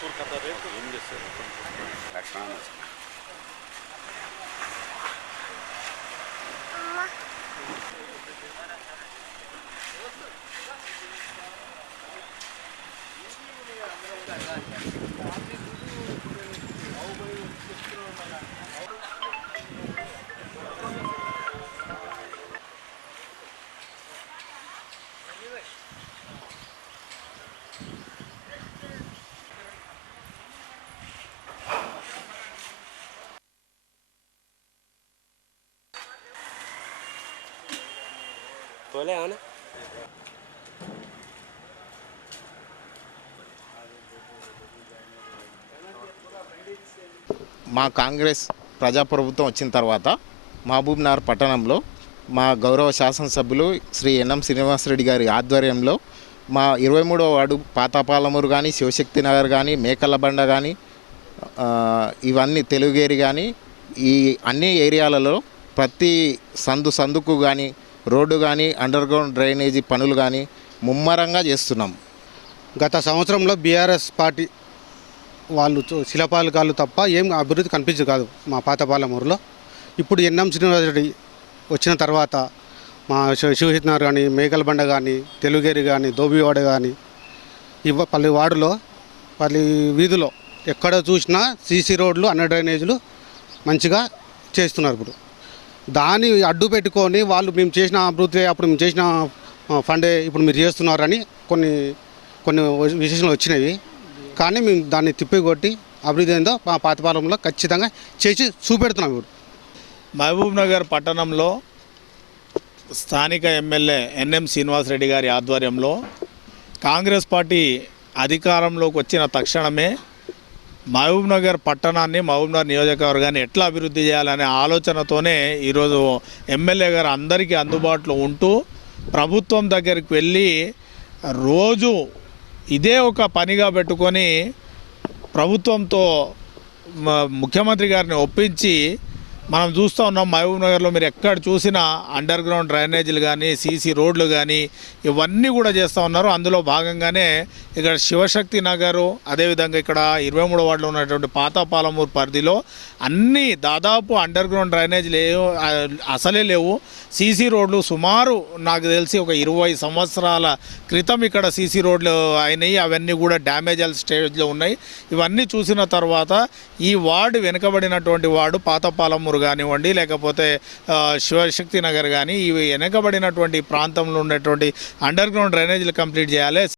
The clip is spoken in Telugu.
టూర్ కదా రేపు ఏం చేస్తారు లక్షణం Thank you. పోలే అవునా మా కాంగ్రెస్ ప్రజాప్రభుత్వం వచ్చిన తర్వాత మహబూబ్నగర్ పట్టణంలో మా గౌరవ శాసనసభ్యులు శ్రీ ఎన్ఎం శ్రీనివాసరెడ్డి గారి ఆధ్వర్యంలో మా ఇరవై మూడో వార్డు పాతాపాలమూరు కానీ శివశక్తి నగర్ కానీ మేకలబండ కానీ ఇవన్నీ తెలుగేరి కానీ ఈ అన్ని ఏరియాలలో ప్రతి సందు సందుకు కానీ రోడ్డు కానీ అండర్ గ్రౌండ్ డ్రైనేజీ పనులు కానీ ముమ్మరంగా చేస్తున్నాం. గత సంవత్సరంలో బీఆర్ఎస్ పార్టీ వాళ్ళు శిలపాలకాలు తప్ప ఏం అభివృద్ధి కనిపించదు కాదు మా పాతపాలెం ఊరిలో. ఇప్పుడు ఎన్ఎం శ్రీనివాసరెడ్డి వచ్చిన తర్వాత మా శివ కానీ మేకలబండ కానీ తెలుగేరి కానీ దోబివాడ కానీ ఇవ పలు వార్డులో పలు వీధిలో ఎక్కడ చూసినా సీసీ రోడ్లు అన్న డ్రైనేజీలు మంచిగా చేస్తున్నారు ఇప్పుడు. దాన్ని అడ్డు పెట్టుకొని వాళ్ళు మేము చేసిన అభివృద్ధి అప్పుడు మేము చేసిన ఫండే ఇప్పుడు మీరు చేస్తున్నారని కొన్ని కొన్ని విశేషాలు వచ్చినవి. కానీ మేము దాన్ని తిప్పికొట్టి అభివృద్ధి ఏందో మా పాతపాలెంలో ఖచ్చితంగా చేసి చూపెడుతున్నాం ఇప్పుడు. మహబూబ్ నగర్ పట్టణంలో స్థానిక ఎమ్మెల్యే ఎన్ఎం శ్రీనివాసరెడ్డి గారి ఆధ్వర్యంలో కాంగ్రెస్ పార్టీ అధికారంలోకి వచ్చిన తక్షణమే మహబూబ్నగర్ పట్టణాన్ని మహబూబ్నగర్ నియోజకవర్గాన్ని ఎట్లా అభివృద్ధి చేయాలనే ఆలోచనతోనే ఈరోజు ఎమ్మెల్యే గారు అందరికీ అందుబాటులో ఉంటూ ప్రభుత్వం దగ్గరికి వెళ్ళి రోజు ఇదే ఒక పనిగా పెట్టుకొని ప్రభుత్వంతో ముఖ్యమంత్రి గారిని ఒప్పించి మనం చూస్తూ ఉన్నాం మహబూబ్ నగర్లో మీరు ఎక్కడ చూసినా అండర్ గ్రౌండ్ డ్రైనేజీలు కానీ సీసీ రోడ్లు కానీ ఇవన్నీ కూడా చేస్తూ ఉన్నారు. అందులో భాగంగానే ఇక్కడ శివశక్తి నగరు అదేవిధంగా ఇక్కడ ఇరవై మూడు వార్డులో ఉన్నటువంటి పాతపాలమూరు పరిధిలో అన్నీ దాదాపు అండర్ గ్రౌండ్ డ్రైనేజీలు అసలే లేవు. సీసీ రోడ్లు సుమారు నాకు తెలిసి ఒక ఇరవై సంవత్సరాల క్రితం ఇక్కడ సీసీ రోడ్లు అయినాయి. అవన్నీ కూడా డ్యామేజ్ స్టేజ్లో ఉన్నాయి. ఇవన్నీ చూసిన తర్వాత ఈ వార్డు వెనుకబడినటువంటి వార్డు పాతపాలమూరు కానివ్వండి లేకపోతే శివశక్తి నగర్ కానీ ఇవి వెనుకబడినటువంటి ప్రాంతంలో ఉండేటువంటి అండర్ గ్రౌండ్ డ్రైనేజీలు కంప్లీట్ చేయాలి.